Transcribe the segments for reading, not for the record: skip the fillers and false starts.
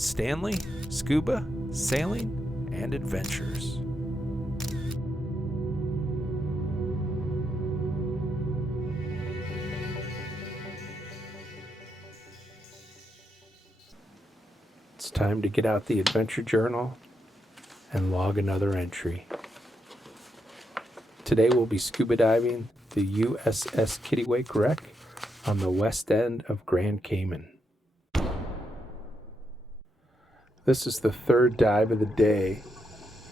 Stanley, Scuba, Sailing, and Adventures. It's time to get out the adventure journal and log another entry. Today we'll be scuba diving the USS Kittiwake wreck on the west end of Grand Cayman. This is the third dive of the day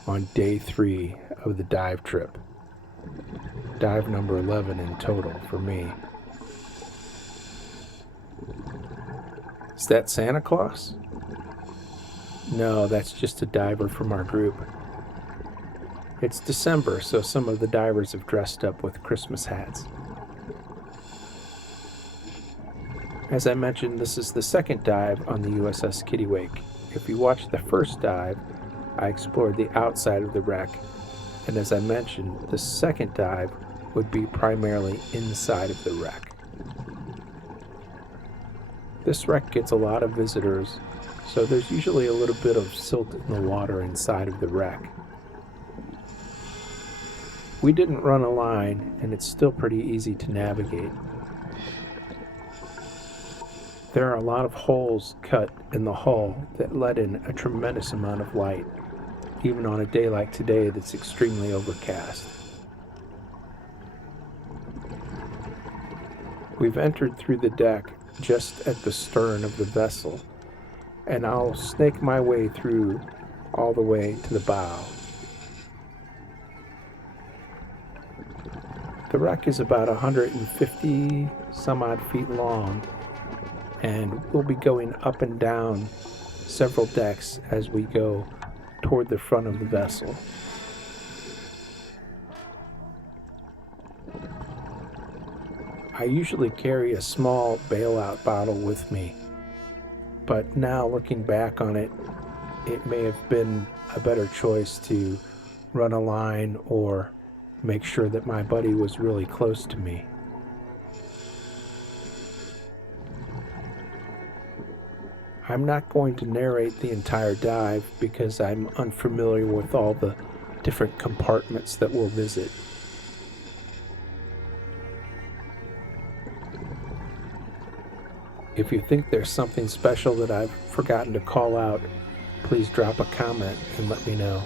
on day 3 of the dive trip. Dive number 11 in total for me. Is that Santa Claus? No, that's just a diver from our group. It's December, so some of the divers have dressed up with Christmas hats. As I mentioned, this is the second dive on the USS Kittiwake. If you watched the first dive, I explored the outside of the wreck, and as I mentioned, the second dive would be primarily inside of the wreck. This wreck gets a lot of visitors, so there's usually a little bit of silt in the water inside of the wreck. We didn't run a line, and it's still pretty easy to navigate. There are a lot of holes cut in the hull that let in a tremendous amount of light, even on a day like today that's extremely overcast. We've entered through the deck just at the stern of the vessel, and I'll snake my way through all the way to the bow. The wreck is about 150 some odd feet long, and we'll be going up and down several decks as we go toward the front of the vessel. I usually carry a small bailout bottle with me, but now looking back on it, it may have been a better choice to run a line or make sure that my buddy was really close to me. I'm not going to narrate the entire dive because I'm unfamiliar with all the different compartments that we'll visit. If you think there's something special that I've forgotten to call out, please drop a comment and let me know.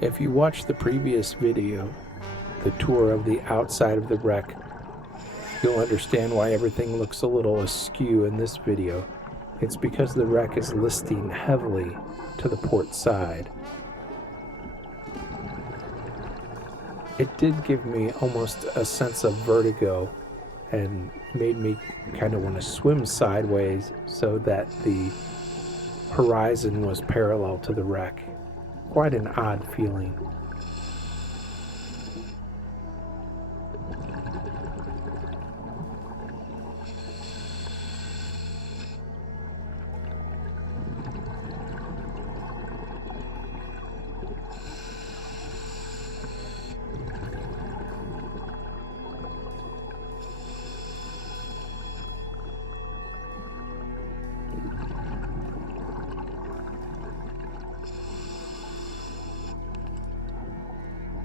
If you watched the previous video, the tour of the outside of the wreck, you'll understand why everything looks a little askew in this video. It's because the wreck is listing heavily to the port side. It did give me almost a sense of vertigo and made me kind of want to swim sideways so that the horizon was parallel to the wreck. Quite an odd feeling.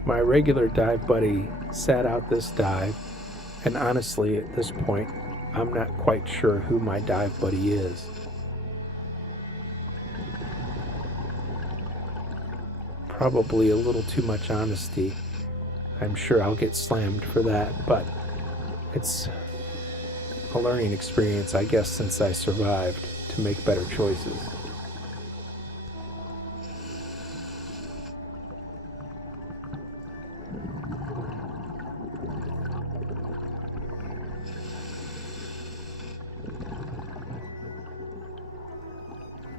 My regular dive buddy sat out this dive, and honestly at this point, I'm not quite sure who my dive buddy is. Probably a little too much honesty. I'm sure I'll get slammed for that, but it's a learning experience, I guess, since I survived, to make better choices.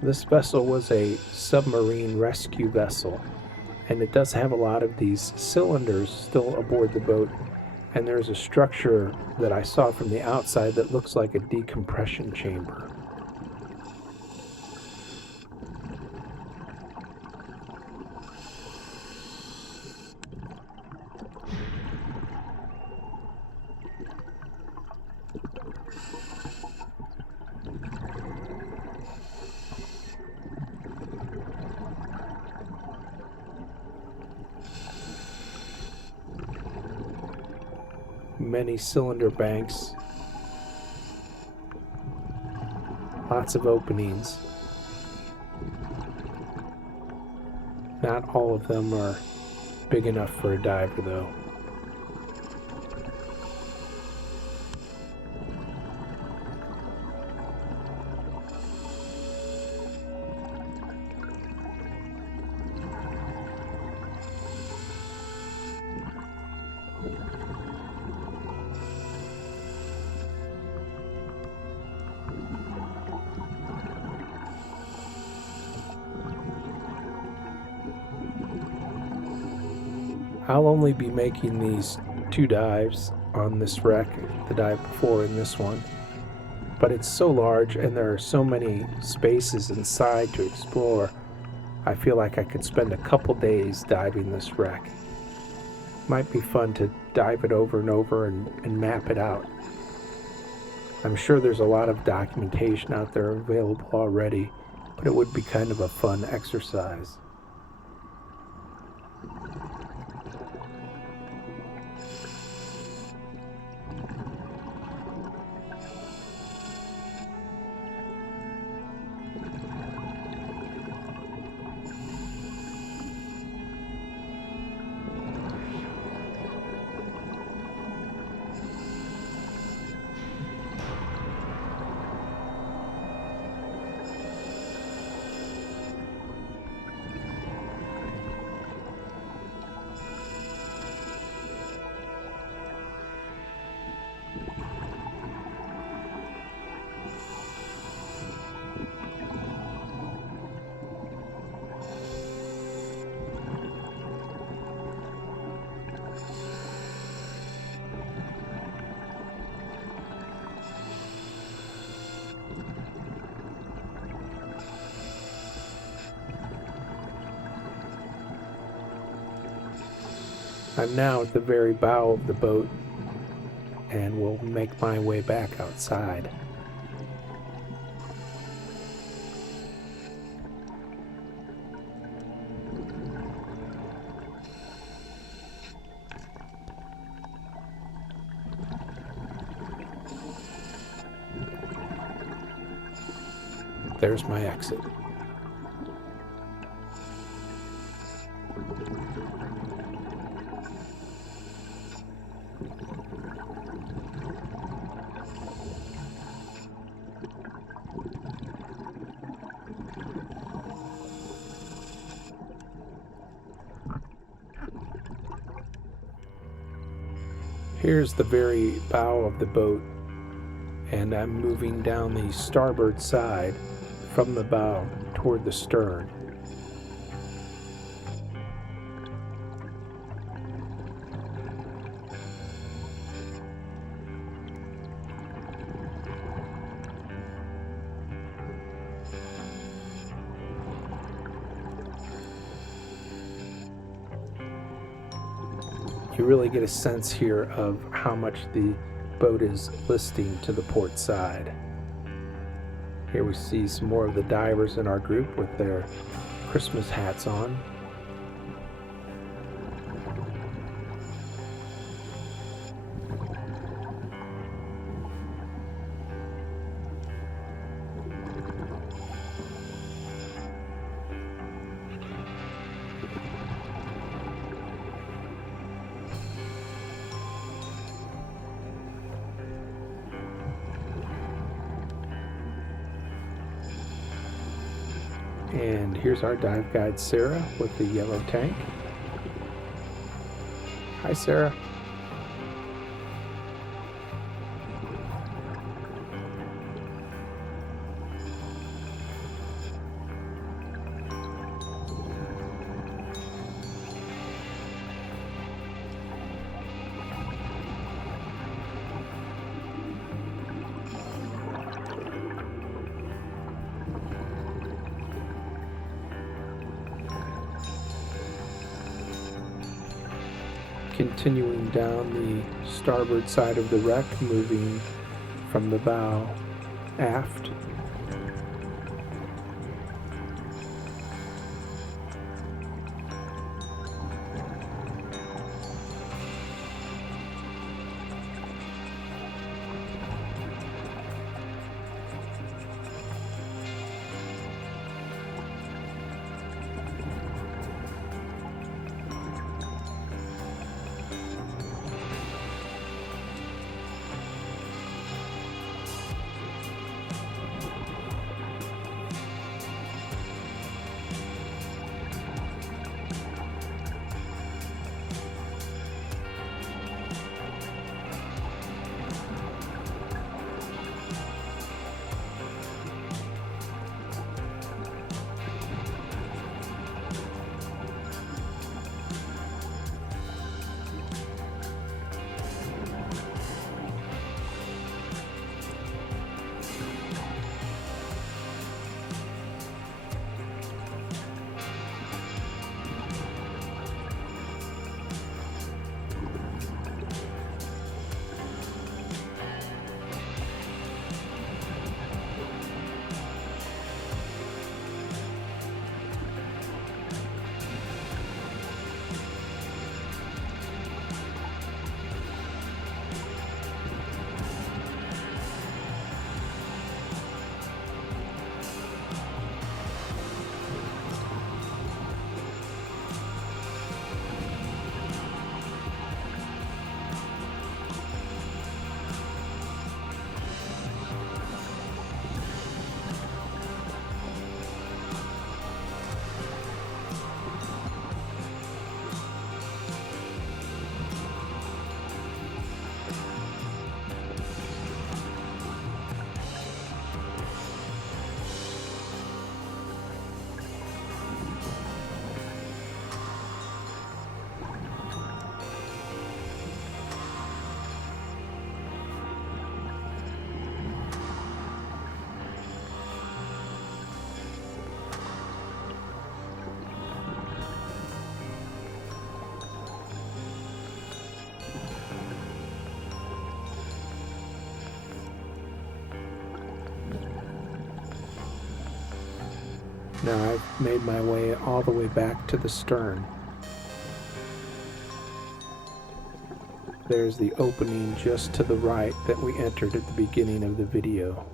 This vessel was a submarine rescue vessel, And it does have a lot of these cylinders still aboard the boat, and there's a structure that I saw from the outside that looks like a decompression chamber. Many cylinder banks, lots of openings. Not all of them are big enough for a diver, though. I'll only be making these 2 dives on this wreck, the dive before and this one, but it's so large and there are so many spaces inside to explore. I feel like I could spend a couple days diving this wreck. Might be fun to dive it over and over and map it out. I'm sure there's a lot of documentation out there available already, but it would be kind of a fun exercise. I'm now at the very bow of the boat and will make my way back outside. There's my exit. Here's the very bow of the boat, and I'm moving down the starboard side from the bow toward the stern. You really get a sense here of how much the boat is listing to the port side. Here we see some more of the divers in our group with their Christmas hats on. And here's our dive guide, Sarah, with the yellow tank. Hi, Sarah. continuing down the starboard side of the wreck, moving from the bow aft. Now I've made my way all the way back to the stern. There's the opening just to the right that we entered at the beginning of the video.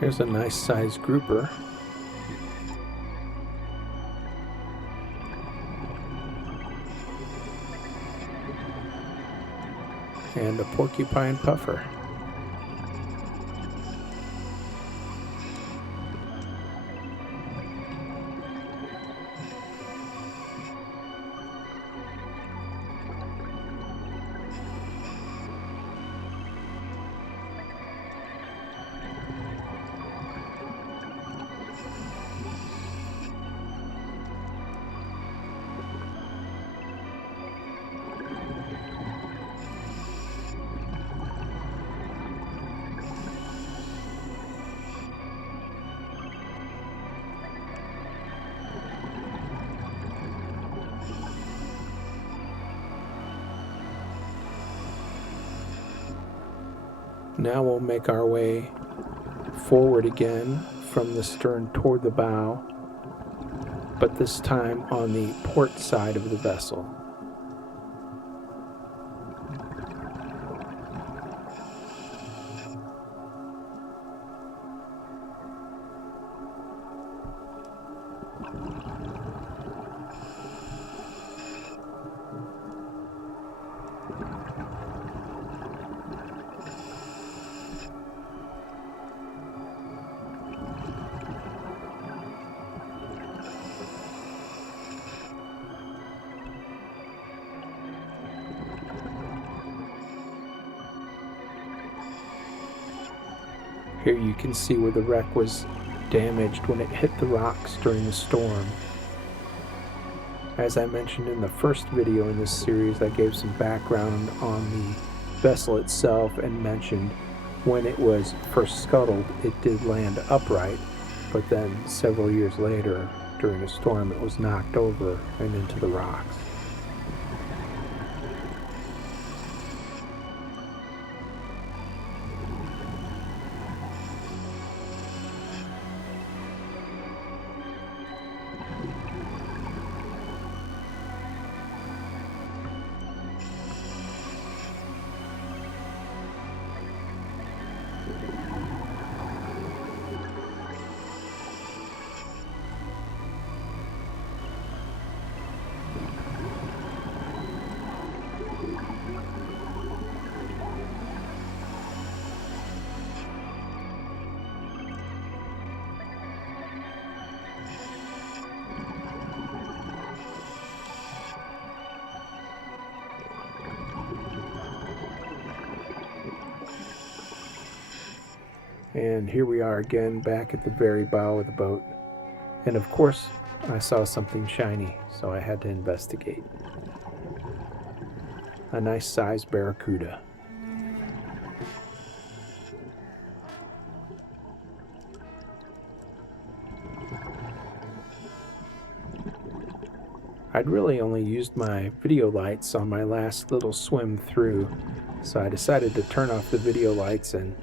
Here's a nice sized grouper. And a porcupine puffer. Now we'll make our way forward again from the stern toward the bow, but this time on the port side of the vessel. Here you can see where the wreck was damaged when it hit the rocks during the storm. As I mentioned in the first video in this series, I gave some background on the vessel itself and mentioned when it was first scuttled, it did land upright, but then several years later, during a storm, it was knocked over and into the rocks. And here we are again, back at the very bow of the boat. And of course, I saw something shiny, so I had to investigate. A nice sized barracuda. I'd really only used my video lights on my last little swim through, so I decided to turn off the video lights and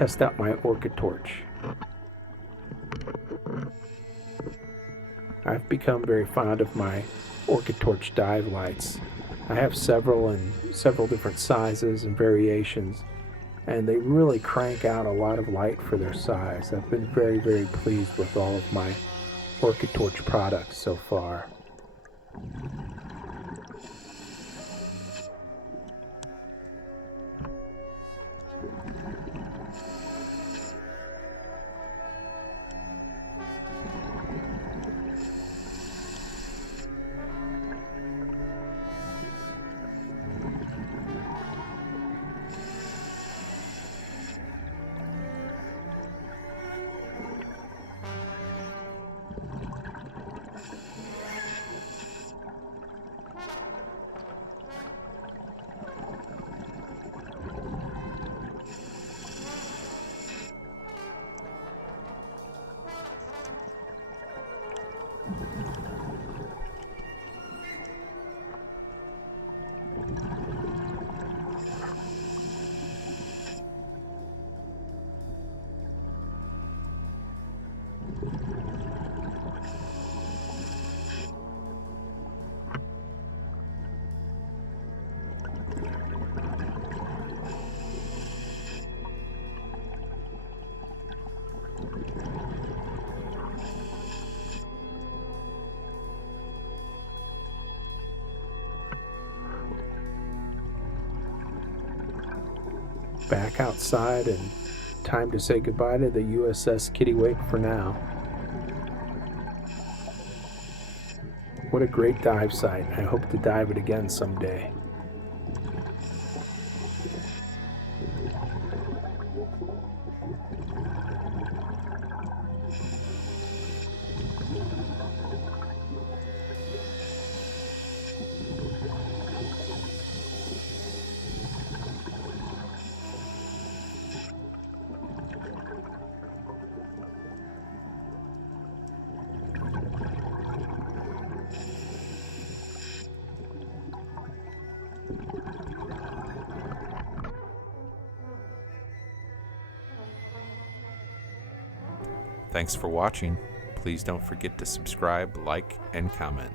test out my orca torch. I've become very fond of my orca torch dive lights. I have several in several different sizes and variations, and they really crank out a lot of light for their size. I've been very, very pleased with all of my orca torch products so far. Back outside, and time to say goodbye to the USS Kittiwake for now. What a great dive site. I hope to dive it again someday. Thanks for watching. Please don't forget to subscribe, like, and comment.